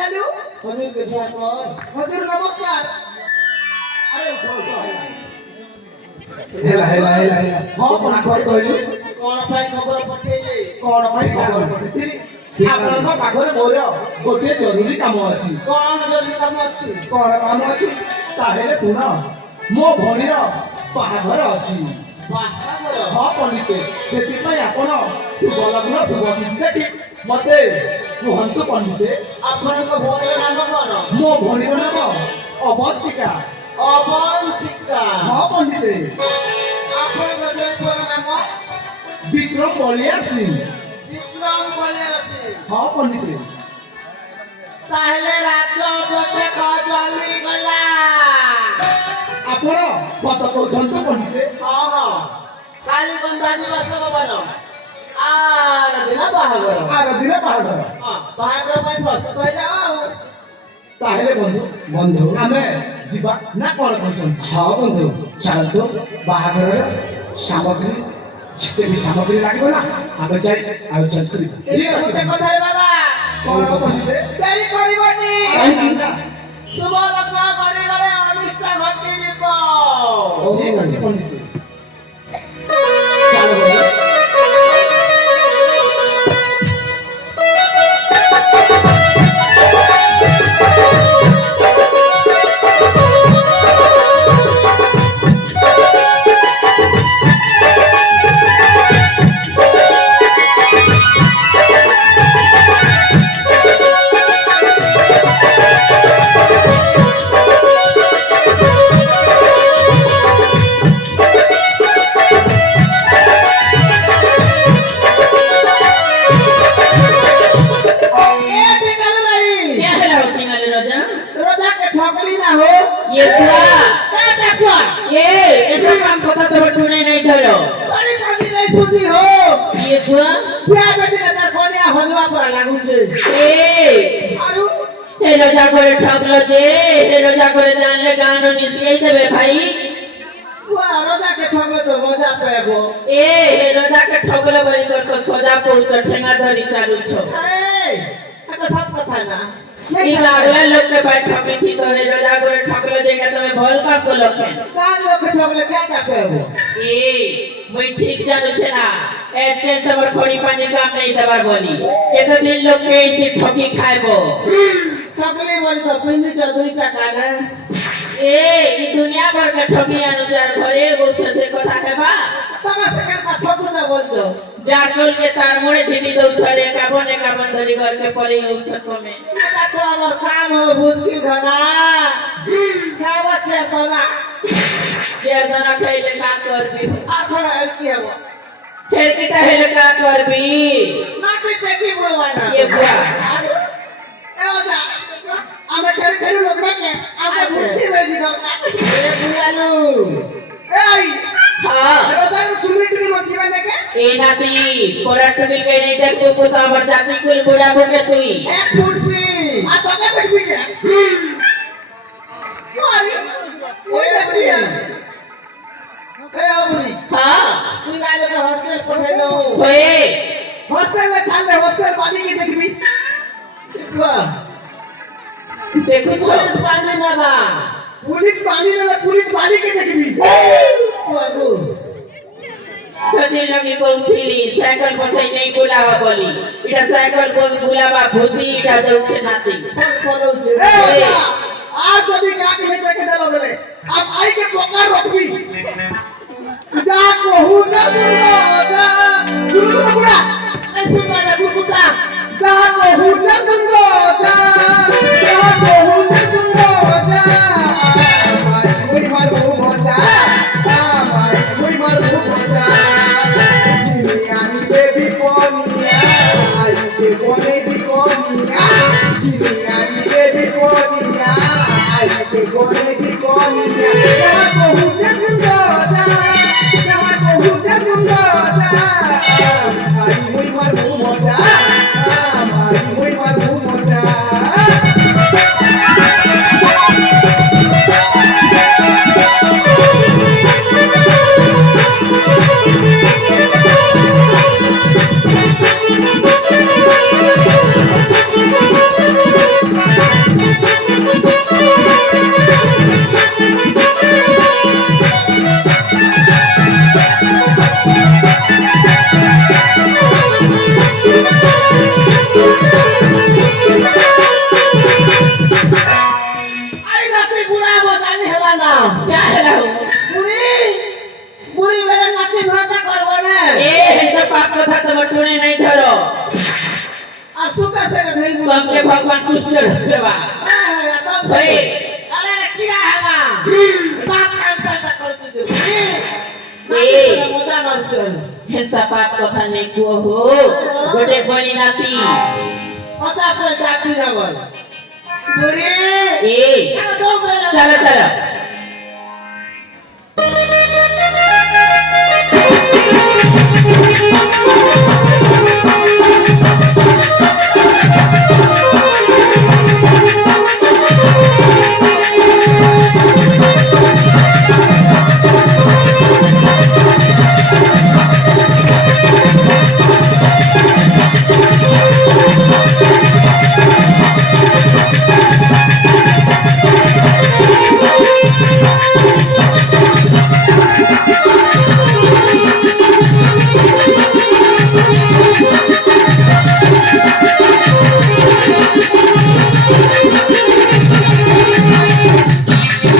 চালু হুজুর কে জয় কর। হুজুর নমস্কার আরে উঠো উঠো হেলা হেলা হেলা হেলা ହଁ কোন কর কইলু কোন পাই খবর পঠেইলে? কোন পাই খবর পঠিଥିଲି ଆପଣଙ୍କ ପାଖରେ ମୋର ଗୋଟିଏ ଜରୁରୀ କାମ ଅଛି কোন জরুরি কাম ଅଛି? କଣ କାମ ଅଛି ତାହେଲେ ଶୁଣ ମୋ ଭଉଣୀର ବାହାଘର ଅଛି ବାହାଘର। ହଁ ପଣ୍ଡିତେ ସେଥିପାଇଁ ଆପଣ ଶୁଭ ଲଗ୍ନ ଶୁଭ ତିଥି ଦେଖି ମତେ କୁହନ୍ତୁ ପଣ୍ଡିତେ ଆପଣଙ୍କ ଭଉଣୀର ନାମ କଣ? ମୋ ଭଉଣୀର ନାମ ଅବନ୍ତିକା ଅବନ୍ତିକା। ହଁ ପଣ୍ଡିତେ ଆପଣଙ୍କ ଝିଅର ନାମ? ବିକ୍ରମ ବଳିଆସି ବିକ୍ରମ ବଳିଆରସି। ହଁ ପଣ୍ଡିତେ ତାହେଲେ ରାଜ ଅଭିଷେକ ଜମିଗଲା। ଆପଣ ସତ କହୁଛନ୍ତି ପଣ୍ଡିତେ ହଁ ହଁ କାଲି ଗନ୍ଧା ଦିବସ ଭବନ ଆର ଦିନ ବାହାଘର। ଆର ଦିନ ବାହାଘର ହଁ ବାହାଘର ପାଇଁ ପ୍ରସ୍ତୁତ ହେଇଯାଅ ଆଉ। ତାହେଲେ ବନ୍ଧୁ ବନ୍ଧୁ ଆମେ ଯିବା ନା କଣ କହୁଛନ୍ତି ହଁ ବନ୍ଧୁ ଚାଲନ୍ତୁ ବାହାଘରର ସାମଗ୍ରୀ ଯେତେ ବି ସାମଗ୍ରୀ ଲାଗିବ ନା ଆମେ ଯାଇ ଆଲୋଚନା କରିବା ଠିକ ଗୋଟେ କଥାରେ ବାବା କଣ ପଣ୍ଡିତେ ଡେରି କରିବନି। କାହିଁକି ନା ଶୁଭ ଲଗ୍ନ ଗଡ଼ିଗଲେ ଅନିଷ୍ଟ ଘଟିଯିବ। ଠିକ ଅଛି ପଣ୍ଡିତେ ଚାଲ ବନ୍ଧୁ ए टिकल रही क्या है लड़की वाले रोजा? रोजा के ठोकली ना हो। ये हुआ क्या टकुआ? ये तो काम पता तो टूने नहीं धरो बड़ी पानी नहीं सुधी हो। ये हुआ क्या बेटी ने तार कोनिया हलवा पर लागू छे। ए आरु हे रोजा करे ठगलो जे हे रोजा करे जानले गानो निसके देबे भाई बुआ रोजा के ठोकले तो मजा पेबो। ए हे रोजा के ठगलो बड़ी कर को सोजा पोल कर ठेंगा धरी चालू छो ए এটা সাত কথা না। ई लागले लोग के भाई ठगी थी तो हे रोजा करे ठगलो जे के तमे भल कर को लखे कान लोग के ठोकले क्या पेबो। ए मुई ठीक जानू छे ना एते तमर खोड़ी पानी काम नहीं दबार बोली के तो दिन लोग के इति ठगी खाइबो ठोकली बोली तो पिंदी छ 2 টাকা না। ए ई दुनिया भर के ठगी अनुसार घरे गोछ से কথা হেবা तमा से करता ठोकू जा बोलछो। जागल के तार मोड़े झिटी दउ छरे का बंदरी घर के पले उछत में এটা তো আমার কাম हो बुझकी घना। क्या बच्चे तो ना जेरदना खइले का करबी आपन हल्की हो। फिर किता हेले का करबी नाटे टेकी बोलवाना। ये बुआ আরে এ ওজা আমরা খেলে খেলে লোক না কে আমরা বুঝতে হয়েছি তো। এ বুয়ালু এই हां রোজা সুমিটির মধ্যে নাকি ए नाती कोरा टुकिल के नहीं देख को तो हमर जाति कुल बुढ़ा बोके तुई এক কুরসি আর তোকে দেখবি কে? আরে ওই দেখবি এ ওবরি हां তুই গালে কে হস্টেল পাঠিয়ে দাও। ओए হস্টেলে ছাড়লে হস্টেল পানি কি দেখবি? বুয়া देखो छो পুলিশ পানি না বা পুলিশ পানি না পুলিশ পানি কে দেখবি বাবু सदी लगी कौथिली साइकिल बसै नहीं बुलावा बोली इटा साइकिल बोल बुलावा भूती इटा दउछे नाती ফলো যে এ ওজা আজ যদি কাকে नहीं देखे डर गले अब आई के पोकार रखबी जा कहू ना सुनो जा सुनो बुड़ा এ সুমারা গুকুটা जा कहू ना सुनो जा कहू ना सुनो जा कोई मारू मजा भाई कोई मारू मजा दुनियानी बेबी कोनिया आई के कोने दी कोनिया दुनियानी बेबी कोनिया आई के कोने दी कोनिया क्या कहू से सुनो जा क्या कहू से सुनो जा भाई कोई मारू मजा भाई कोई मारू मजा आई नाती बुढ़ा बजानी हेला ना क्या हेला हो बुढ़ी बुढ़ी मेरे नाती घाटा करबो ने ए हे तो पाप कथा तो टुणे नहीं धरो आसु कैसे के धई तुमके भगवान कुछ रखबा भाई अरे रे किरा हेला दांत कांता कर तुझे ए मजा मार चल हेंता पाप कथा नहीं को हो गोटे कोनी नाती अच्छा पे डाकी जावल बुढ़ी ए दो मेरे चलो चलो Thank you.